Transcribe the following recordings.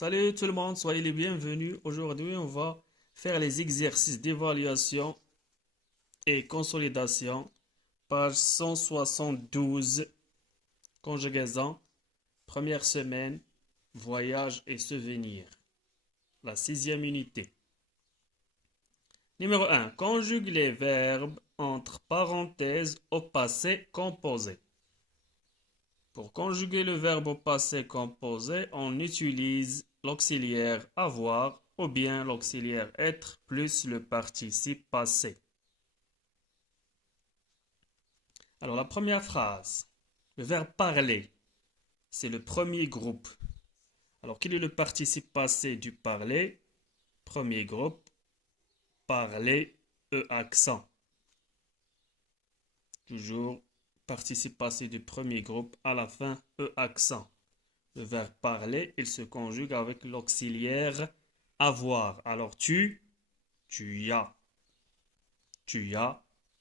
Salut tout le monde, soyez les bienvenus. Aujourd'hui, on va faire les exercices d'évaluation et consolidation. Page 172, conjugaison, première semaine, voyage et souvenirs. La sixième unité. Numéro 1. Conjugue les verbes entre parenthèses au passé composé. Pour conjuguer le verbe au passé composé, on utilise l'auxiliaire avoir ou bien l'auxiliaire être plus le participe passé. Alors la première phrase, le verbe parler, c'est le premier groupe. Alors quel est le participe passé du parler? Premier groupe, parler, accent. Toujours participe passé du premier groupe, à la fin, accent. Le verbe parler, il se conjugue avec l'auxiliaire avoir. Alors tu as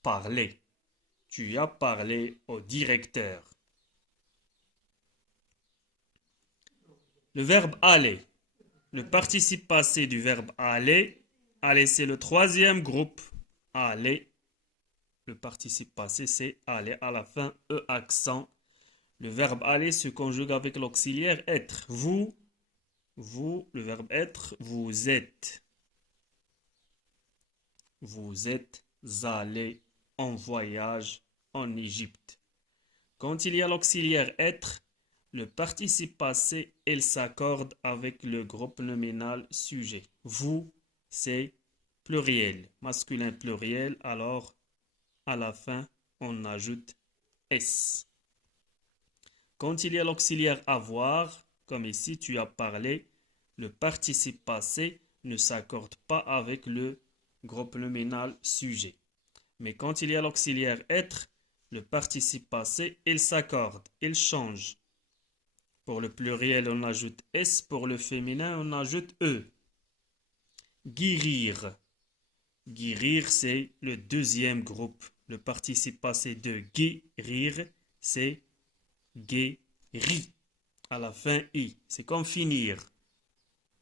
parlé. Tu as parlé au directeur. Le verbe aller. Le participe passé du verbe aller. Aller, c'est le troisième groupe. Aller. Le participe passé, c'est aller. À la fin, accent. Le verbe aller se conjugue avec l'auxiliaire être. Vous, le verbe être, vous êtes. Vous êtes allé en voyage en Égypte. Quand il y a l'auxiliaire être, le participe passé, il s'accorde avec le groupe nominal sujet. Vous, c'est pluriel, masculin pluriel, alors à la fin, on ajoute S. Quand il y a l'auxiliaire avoir, comme ici tu as parlé, le participe passé ne s'accorde pas avec le groupe nominal sujet. Mais quand il y a l'auxiliaire être, le participe passé, il s'accorde, il change. Pour le pluriel, on ajoute S. Pour le féminin, on ajoute E. Guérir. Guérir, c'est le deuxième groupe. Le participe passé de guérir, c'est guéri. À la fin, I. C'est comme finir.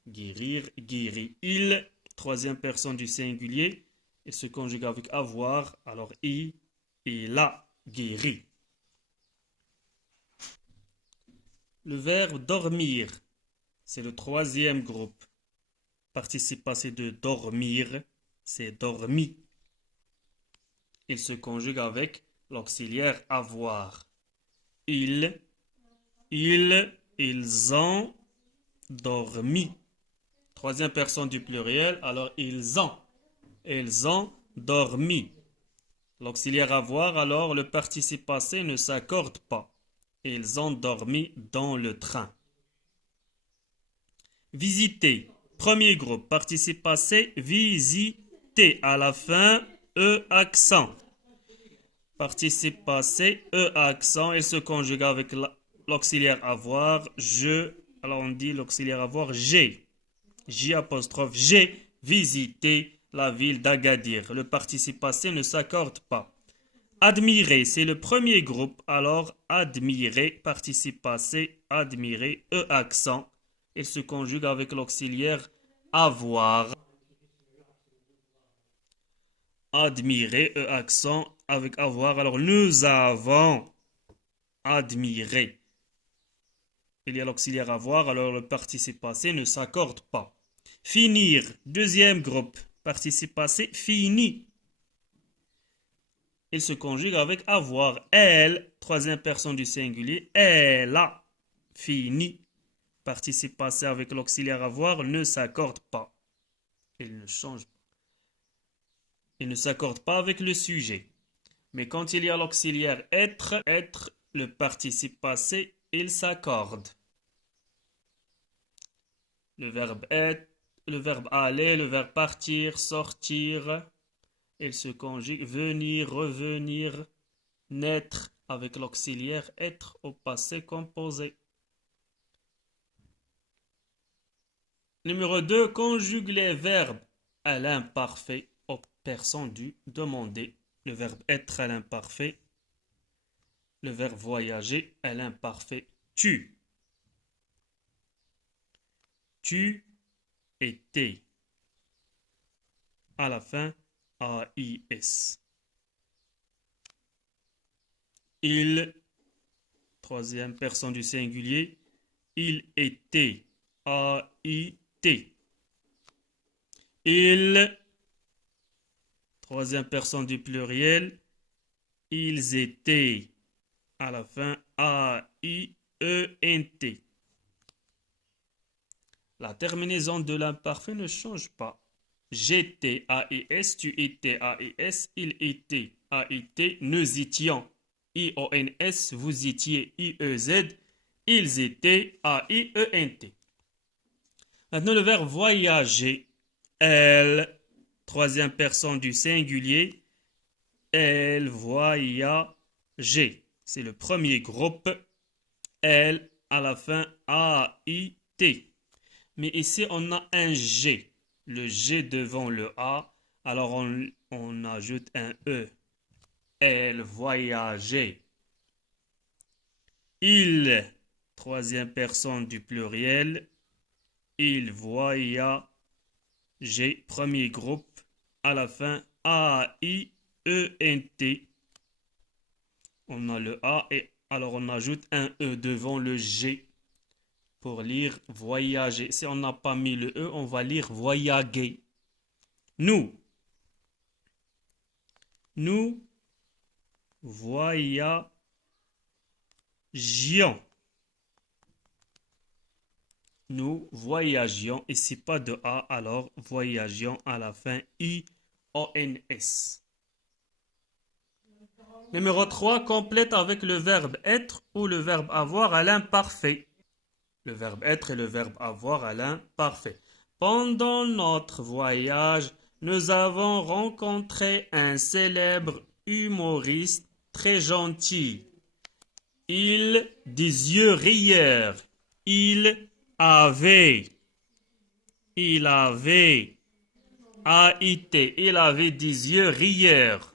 Guérir, guéri. Il, troisième personne du singulier, il se conjugue avec avoir. Alors, il a guéri. Le verbe dormir, c'est le troisième groupe. Participe passé de dormir, c'est dormi. Il se conjugue avec l'auxiliaire avoir. Ils ont dormi. Troisième personne du pluriel, alors ils ont dormi. L'auxiliaire avoir, alors le participe passé ne s'accorde pas. Ils ont dormi dans le train. Visiter. Premier groupe, participe passé, visiter. À la fin, accent. Participe passé, accent. Il se conjugue avec l'auxiliaire avoir. Alors on dit l'auxiliaire avoir, j'ai. J'ai visité la ville d'Agadir. Le participe passé ne s'accorde pas. Admirer, c'est le premier groupe. Alors, admirer, participe passé, admirer, accent. Il se conjugue avec l'auxiliaire avoir. Admirer, accent, avec avoir. Alors, nous avons admiré. Il y a l'auxiliaire avoir, alors le participe passé ne s'accorde pas. Finir, deuxième groupe. Participe passé, fini. Il se conjugue avec avoir. Elle, troisième personne du singulier, elle a fini. Participe passé avec l'auxiliaire avoir ne s'accorde pas. Il ne change pas. Il ne s'accorde pas avec le sujet. Mais quand il y a l'auxiliaire être, le participe passé, il s'accorde. Le verbe être, le verbe aller, le verbe partir, sortir, il se conjugue venir, revenir, naître avec l'auxiliaire être au passé composé. Numéro 2, conjugue les verbes à l'imparfait aux personnes du demander. Le verbe être à l'imparfait. Le verbe voyager à l'imparfait. Tu. Tu étais. À la fin, AIS. Il, troisième personne du singulier, il était. AIT. Il, troisième personne du pluriel, ils étaient. À la fin, AIENT. La terminaison de l'imparfait ne change pas. J'étais, AIS, tu étais, AIS, il était, AIT, nous étions, IONS, vous étiez, IEZ, ils étaient, AIENT. Maintenant, le verbe voyager, elle, troisième personne du singulier, elle voyageait. C'est le premier groupe, elle, à la fin, AIT. Mais ici, on a un G. Le G devant le A, alors on ajoute un E. Elle voyageait. Il, troisième personne du pluriel, il voyageait. Premier groupe, à la fin, A-I-E-N-T. On a le A et alors on ajoute un E devant le G. Pour lire voyager. Si on n'a pas mis le E, on va lire voyager. Nous voyagions. Nous voyagions. Et si pas de A, alors voyagions à la fin I-O-N-S. Numéro 3, complète avec le verbe être ou le verbe avoir à l'imparfait. Le verbe être et le verbe avoir à l'imparfait. Pendant notre voyage, nous avons rencontré un célèbre humoriste très gentil. Il des yeux rieurs. Il avait AIT. Il avait des yeux rieurs.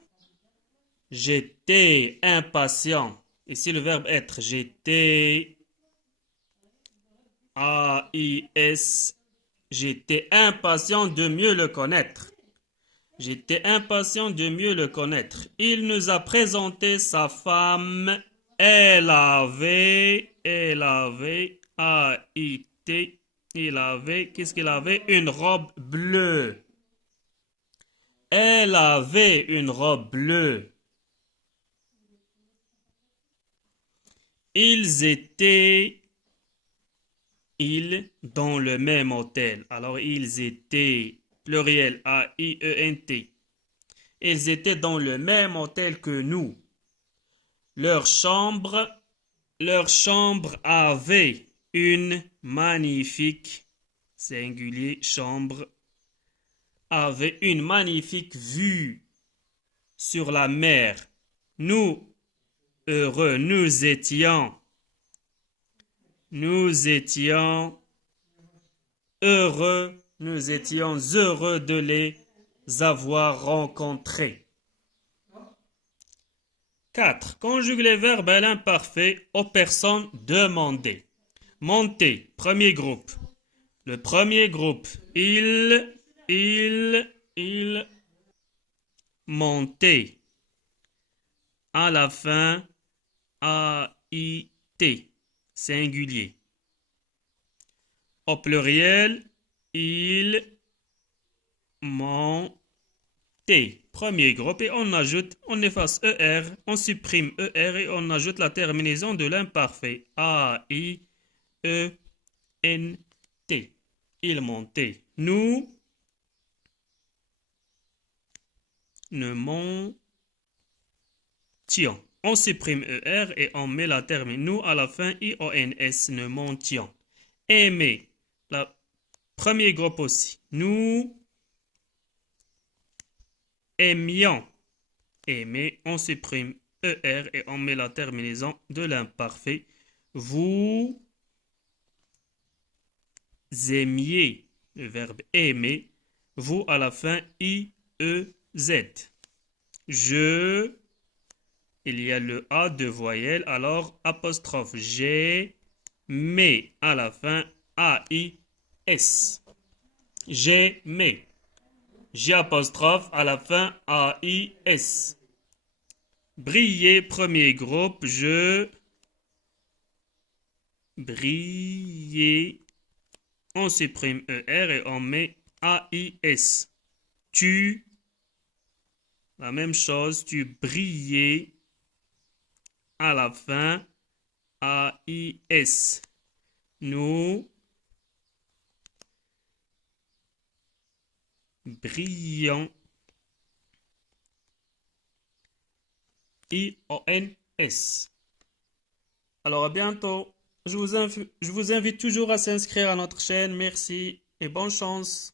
J'étais impatient. Ici le verbe être. J'étais AIS. J'étais impatient de mieux le connaître. J'étais impatient de mieux le connaître. Il nous a présenté sa femme. Elle avait AIT. Qu'est-ce qu'il avait? Une robe bleue. Elle avait une robe bleue. Ils étaient dans le même hôtel. Alors, ils étaient, pluriel, A-I-E-N-T. Ils étaient dans le même hôtel que nous. Leur chambre avait une magnifique, singulier, chambre, avait une magnifique vue sur la mer. Nous, heureux, nous étions heureux de les avoir rencontrés. 4. Conjugue les verbes à l'imparfait aux personnes demandées. Monter, premier groupe. Le premier groupe, il montait. À la fin, A-I-T, singulier. Au pluriel, il montait. Premier groupe et on efface ER, on supprime ER et on ajoute la terminaison de l'imparfait. A-I-E-N-T. Il montait. Nous ne montions. On supprime ER et on met la terminaison. Nous à la fin, I-O-N-S, ne montions. Aimer. Premier groupe aussi. Nous aimions. Aimer, on supprime ER et on met la terminaison de l'imparfait. Vous aimiez. Le verbe aimer. Vous à la fin, I-E-Z. Il y a le A de voyelle, alors apostrophe. J'ai, mais à la fin, A-I-M-E. A-I-S. J'aimais. J apostrophe à la fin A-I-S. Briller, premier groupe, je briller. On supprime ER et on met A-I-S. Tu, la même chose, tu brillais à la fin A-I-S. Nous brillons I-O-N-S. Alors à bientôt. Je vous invite toujours à s'inscrire à notre chaîne. Merci et bonne chance.